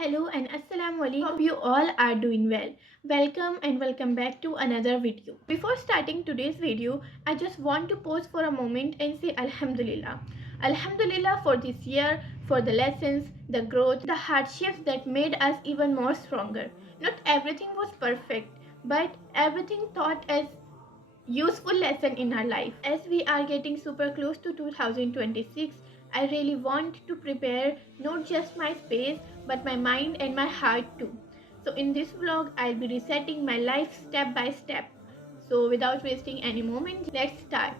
Hello and assalamu alaikum. Hope you all are doing well. Welcome back to another video. Before starting today's video, I just want to pause for a moment and say Alhamdulillah. Alhamdulillah for this year, for the lessons, the growth, the hardships that made us even more stronger. Not everything was perfect, but everything taught us useful lesson in our life. As we are getting super close to 2026, I really want to prepare not just my space but my mind and my heart too. So in this vlog, I'll be resetting my life step by step. So without wasting any moment, let's start.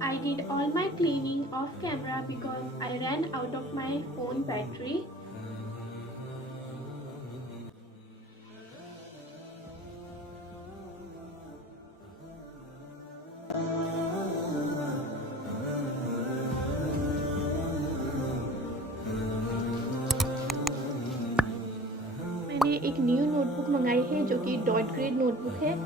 I did all my cleaning off camera because I ran out of my phone battery. मैंने एक new notebook मंगाई है जो कि dot grade notebook है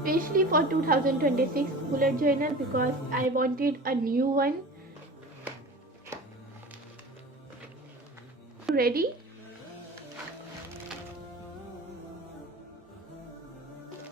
specially for 2026 bullet journal because I wanted a new one. Ready?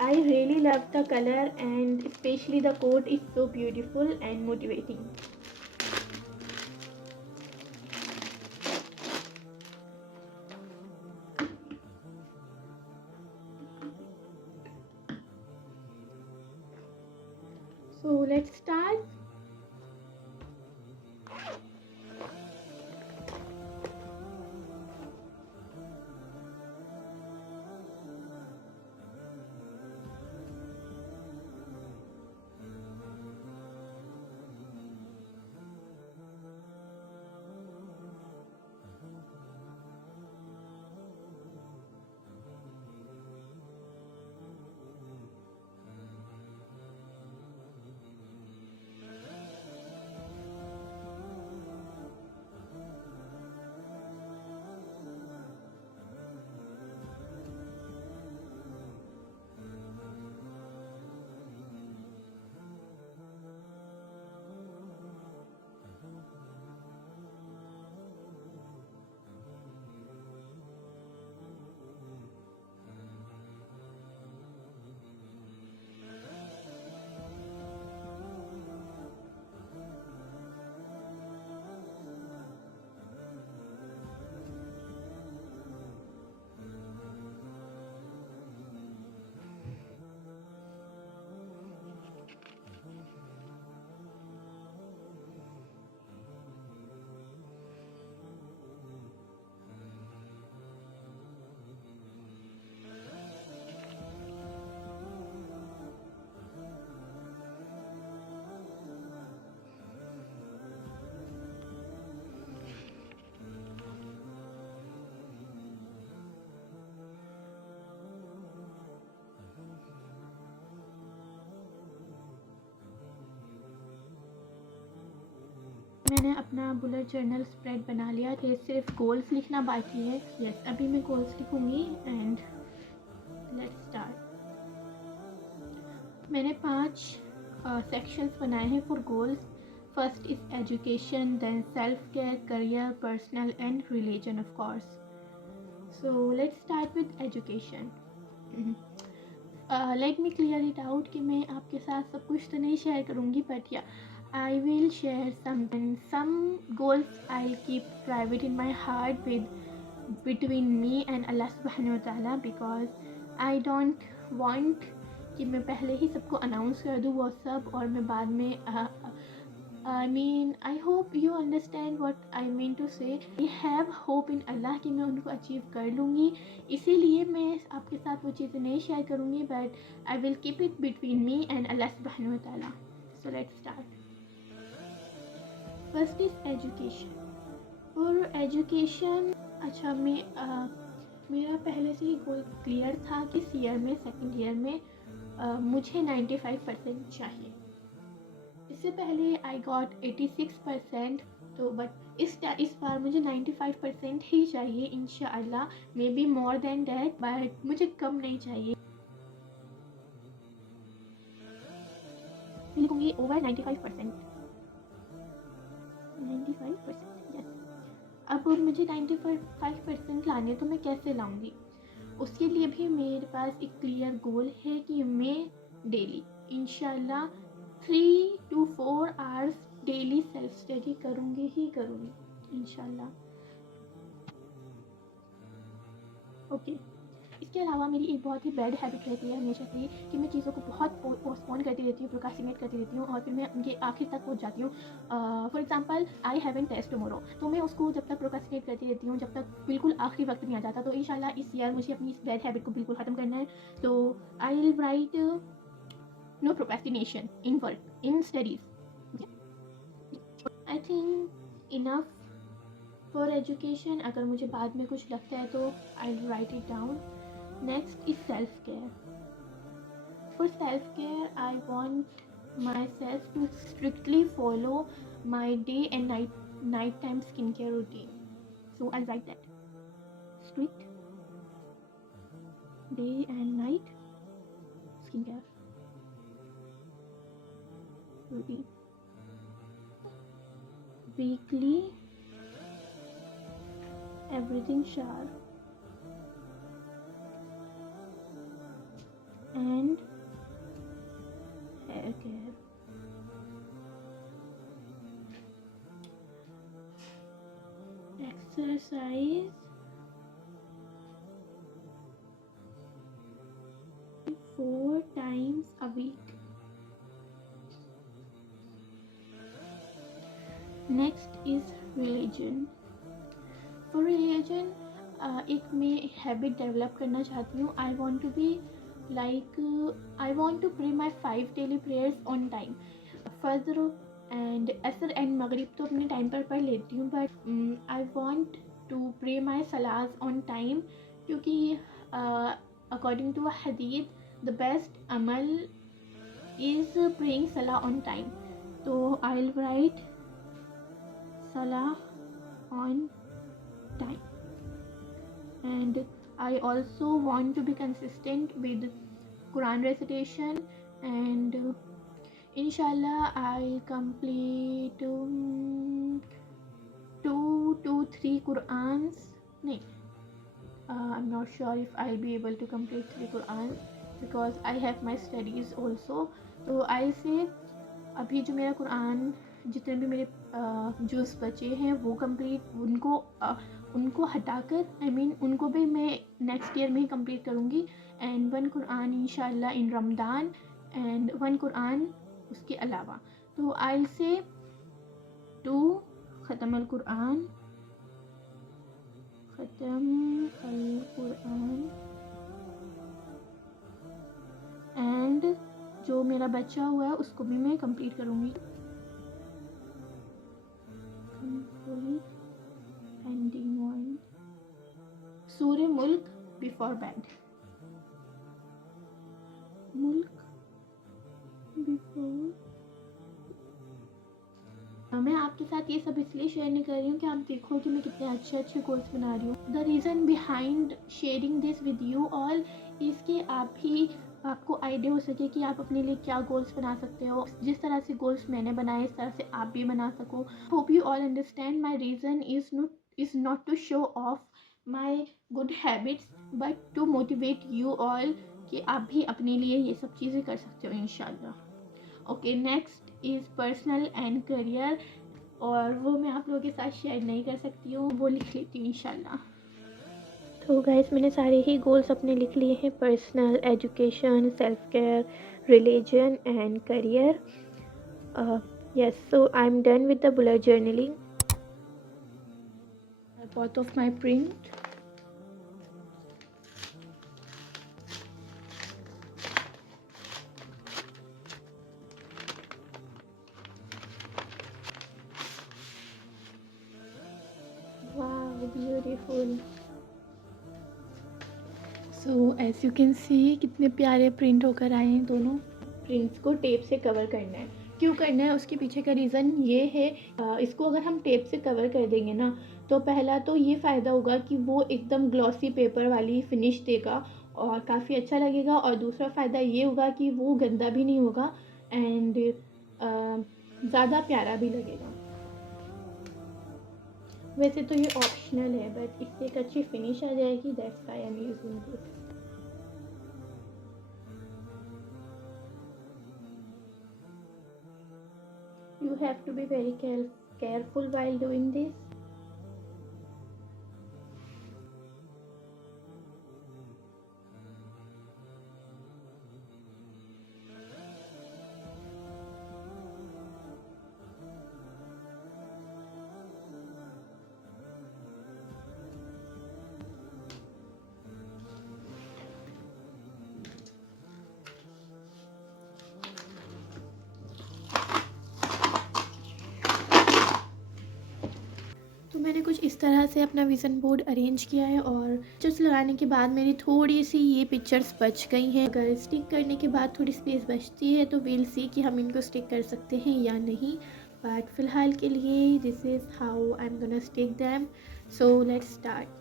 I really love the color, and especially the coat is so beautiful and motivating. So let's start. मैंने अपना bullet journal spread बना लिया कि सिर्फ गोल्स लिखना बाकी है. यस, अभी मैं गोल्स लिखूँगी एंड लेट्स स्टार्ट. मैंने 5 सेक्शंस बनाए हैं for goals. First is education, then self care, career, personal and religion of course. So let's start with education. Let me clear it out कि मैं आपके साथ सब कुछ तो नहीं शेयर करूँगी, बट या I will share some goals I'll keep private in my heart between me and Allah subhanahu wa ta'ala, because I don't want कि मैं पहले ही सबको अनाउंस कर दूँ वो सब और मैं बाद में I hope you understand what I mean to say. I have hope in Allah कि मैं उनको अचीव कर लूँगी, इसीलिए मैं आपके साथ वो चीज़ें नहीं शेयर करूँगी, but I will keep it between me and Allah subhanahu wa ta'ala. So let's start. First is education. और एजुकेशन अच्छा मेरा पहले से ही गोल क्लियर था कि इस ईयर में सेकंड ईयर में मुझे 95% चाहिए. इससे पहले आई गॉट 86%. तो बट इस बार मुझे 95% ही चाहिए इंशाअल्लाह. May be more than that, but मुझे कम नहीं चाहिए. मैं लिखूँगी ओवर 95%. 95%, यस. अब मुझे 95% लाने, तो मैं कैसे लाऊंगी? उसके लिए भी मेरे पास एक क्लियर गोल है कि मैं डेली इंशाल्लाह 3 to 4 आवर्स डेली सेल्फ स्टडी करूँगी ही करूँगी इंशाल्लाह. ओके. इसके अलावा मेरी एक बहुत ही बैड हैबिट रहती है हमेशा से कि मैं चीज़ों को बहुत पोस्टपोन करती रहती हूँ, प्रोक्रास्टिनेट करती रहती हूँ और फिर मैं उनके आखिर तक पहुँच जाती हूँ. For example I have an test tomorrow, तो मैं उसको जब तक प्रोक्रास्टिनेट करती रहती हूँ जब तक बिल्कुल आखिरी वक्त नहीं आ जाता. तो इंशाल्लाह इस ईयर मुझे अपनी इस बैड हैबिट को बिल्कुल ख़त्म करना है. तो I will write no procrastination in work, in studies. I think enough for education. अगर मुझे बाद में कुछ लगता है तो I will write it down. Next is self-care. For self-care, I want myself to strictly follow my day and nighttime skincare routine. So I'll write that. Strict day and night skincare routine. Weekly everything sharp, and hair care. Exercise 4 times a week. Next is religion. For religion, एक मैं habit develop करना चाहती हूँ. I want to be like, I want to pray my 5 daily prayers on time. फजर and असर and मगरिब तो अपने टाइम पर पढ़ लेती हूँ, but I want to pray my सलाज ऑन टाइम, क्योंकि अकॉर्डिंग टू अ हदीथ द बेस्ट अमल इज़ प्रेइंग सलाह ऑन टाइम. तो आई विल राइट सलाह on time. And I also want to be consistent with Quran recitation, and inshallah I'll complete 2 to 3 Qurans. No, I'm not sure if I'll be able to complete 3 Qurans because I have my studies also. So I'll say अभी जो मेरा कुरान जितने भी मेरे जुज़ बचे हैं वो कंप्लीट, उनको हटाकर उनको भी मैं नेक्स्ट ईयर में ही कंप्लीट करूँगी. एंड 1 कुरान इंशाल्लाह इन रमज़ान एंड 1 कुरान उसके अलावा. तो आई से 2 ख़त्म अल कुरान एंड जो मेरा बचा हुआ है उसको भी मैं कंप्लीट करूँगी. एंडिंग वन सूर्य मुल्क बिफोर बेड. मुल्क बिफोर. मैं आपके साथ ये सब इसलिए शेयर नहीं कर रही हूँ कि आप देखो कि मैं कितने अच्छे गोल्स बना रही हूँ. The reason behind sharing this with you all is कि आपको आइडिया हो सके कि आप अपने लिए क्या गोल्स बना सकते हो. जिस तरह से गोल्स मैंने बनाए इस तरह से आप भी बना सको. Hope you all understand my reason is not to show off my good habits but to motivate you all कि आप भी अपने लिए ये सब चीज़ें कर सकते हो इंशाल्लाह. Okay, next is personal and career, और वो मैं आप लोगों के साथ शेयर नहीं कर सकती हूँ, वो लिख लेती हूँ इंशाल्लाह. तो गाइस मैंने सारे ही गोल्स अपने लिख लिए हैं. Personal, education, self care, religion and career. Yes, so I am done with the bullet journaling. both of my print. Wow, beautiful. So as you can see कितने प्यारे प्रिंट होकर आए हैं. दोनों प्रिंट्स को टेप से कवर करना है. क्यों करना है उसके पीछे का रीज़न ये है, इसको अगर हम टेप से कवर कर देंगे ना तो पहला तो ये फ़ायदा होगा कि वो एकदम ग्लॉसी पेपर वाली फिनिश देगा और काफ़ी अच्छा लगेगा. और दूसरा फ़ायदा ये होगा कि वो गंदा भी नहीं होगा एंड ज़्यादा प्यारा भी लगेगा. वैसे तो ये ऑप्शनल है बट इससे एक अच्छी फिनिश आ जाएगी. That's why I am using this. You have to be very careful while doing this. तो मैंने कुछ इस तरह से अपना विज़न बोर्ड अरेंज किया है और पिक्चर्स लगाने के बाद मेरी थोड़ी सी ये पिक्चर्स बच गई हैं. अगर स्टिक करने के बाद थोड़ी स्पेस बचती है तो विल सी कि हम इनको स्टिक कर सकते हैं या नहीं. बट फ़िलहाल के लिए this is how I am gonna stick them. So let's start.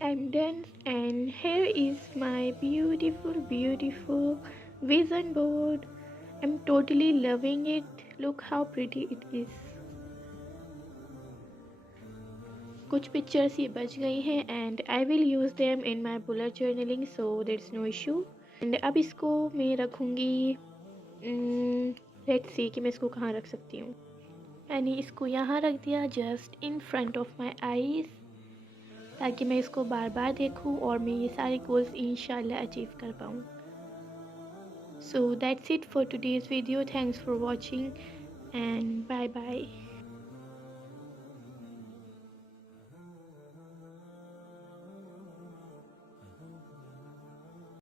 I'm done, and here is my beautiful vision board. I'm totally loving it. Look how pretty it is. कुछ पिक्चर्स ये बच गई हैं and I will use them in my bullet journaling, so that's no issue. And अब इसको मैं रखूँगी, let's see कि मैं इसको कहाँ रख सकती हूँ। मैंने इसको यहाँ रख दिया just in front of my eyes, ताकि मैं इसको बार बार देखूँ और मैं ये सारे गोल्स इंशाल्लाह अचीव कर पाऊँ। So that's it for today's video. Thanks for watching and bye bye.